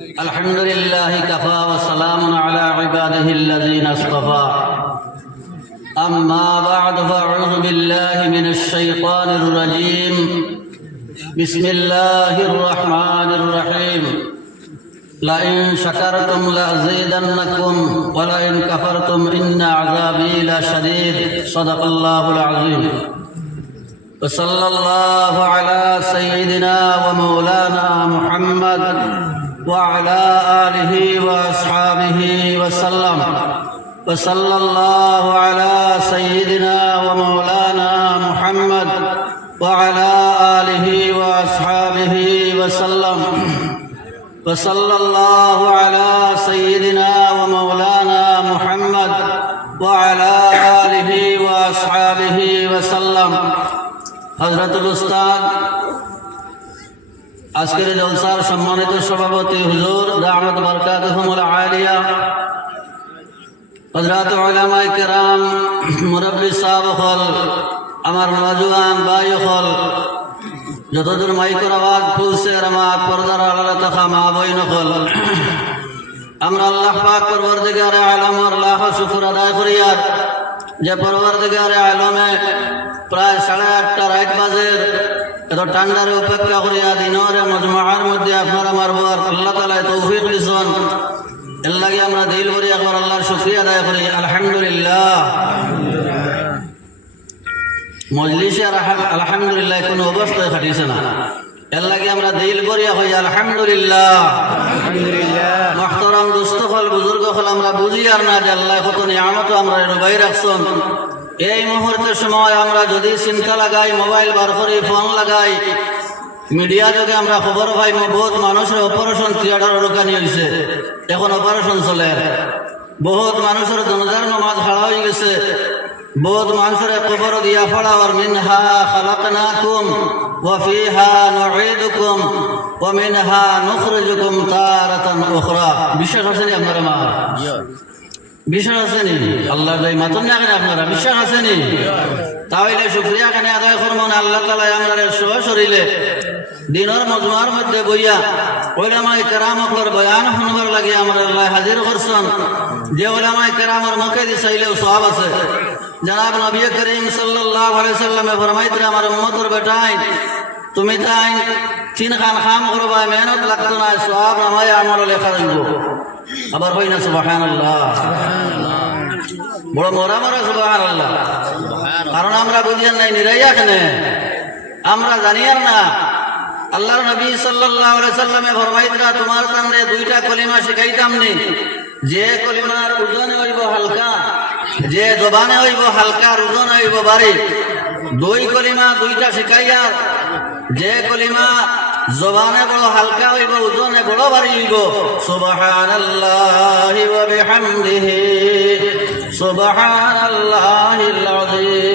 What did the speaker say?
الحمد لله كفى وسلام على عباده الذين اصطفى أما بعد فأعوذ بالله من الشيطان الرجيم بسم الله الرحمن الرحيم لئن شكرتم لأزيدنكم ولئن كفرتم إن عذابي لشديد صدق الله العظيم وصلى الله على سيدنا ومولانا محمد وعلى آله وأصحابه وسلم وصلى الله على سيدنا ومولانا محمد وعلى آله وأصحابه وسلم وصلى الله على سيدنا ومولانا محمد وعلى آله وأصحابه وسلم হযরতুল উস্তাদ আজকের জলসার সম্মানিত সভাপতি হুজুর দাওয়াত বরকাতুহুমুল আলিয়া হযরত উলামায়ে কেরাম মুরব্বি সাহেব হল আমার নওজওয়ান ভাই হল যতদূর মাইকের আওয়াজ পৌঁছে আমার পর্দার আড়ালে থাকা মা বোন হল আমরা আল্লাহ পাক পরওয়ারদিগার আলমের লাখ শুকর আদায় করি আর যে পরওয়ারদিগার আলমে প্রায় 8:30 রাত বাজে এত ঠান্ডার উপেক্ষা করিয়া দিনের মজমার মধ্যে আপনার আমার বর আল্লাহ তাআলা তৌফিক দিয়েছেন এর লাগি আমরা দিল ভরে একবার আল্লাহর শুকরিয়া আদায় করি আলহামদুলিল্লাহ। মজলিসে আলহামদুলিল্লাহ কোনো অবস্থায় খাটিছে না এর লাগি আমরা দিল ভরিয়া হই আলহামদুলিল্লাহ। মুহতারাম দোস্ত হল বুজুর্গ হল আমরা বুঝি আর না যে আল্লাহ কত নিয়ামত আমরা রুবাই রাখছেন। এই মুহূর্তের সময় আমরা যদি চিন্তা লাগাই মোবাইল বার করি ফোন লাগাই মিডিয়া যোগে আমরা খবর পাই বহুত মানুষের অপারেশন থিয়েটার ঢোকানি হয়েছে এখন অপারেশন চলে বহুত মানুষের জনাজার নামাজ হারা হয়ে গেছে বহুত মানুষের কবর দিয়া পড়া আর মিনহা খালাকনাকুম ওয়া ফিহা নুঈদুকুম ওয়া মিনহা নুখরিজুকুম তারাতান উখরা। বিশ্বাস আছে নি আপনারা? মা বিশ্বাস আছেনি? আল্লাহ মাতুন না কেন আপনারা বিশ্বাস আছেনি? তাহলে শুকরিয়া কেন আদায় করবো না? আল্লাহ তাআলা আমরা সশরীরে দিনের মজমার মধ্যে বইয়া উলামায়ে কেরামর বয়ান শুনবার লাগে আমরা আল্লাহ হাজির করছেন। যে উলামায়ে কেরামর মুখে দি চাইলেও সওয়াব আছে। জনাব নবী করিম সাল্লাল্লাহু আলাইহি সাল্লামে ফরমাইতেন আমার উম্মতের বেটাই তুমি তাই তিন খান কাম করবা মেহনত লাগতো না সওয়াব আমায় আমল লেখা দিব। আবার হই না সুবহানাল্লাহ, বড় মোরা মোরা সুবহানাল্লাহ। কারণ আমরা বুঝিয়ান নাই নিরাইয়া কেন আমরা জানিয়ার না। আল্লাহর নবী সাল্লাল্লাহু আলাইহি সাল্লামে ফরমাইতরা তোমার সামনে দুইটা কলিমা শিখাইতাম নি যে কলিমার ওজন হইব হালকা, যে জবানে হইব হালকা ওজন হইব ভারী। দুই কলিমা দুইটা শিখাইয়া যে কলিমা জবানে বড় হালকা হইব ওজনে বড় ভারী হইব সুবহানাল্লাহি ওয়া বিহামদিহি সুবহানাল্লাহিল আযীম।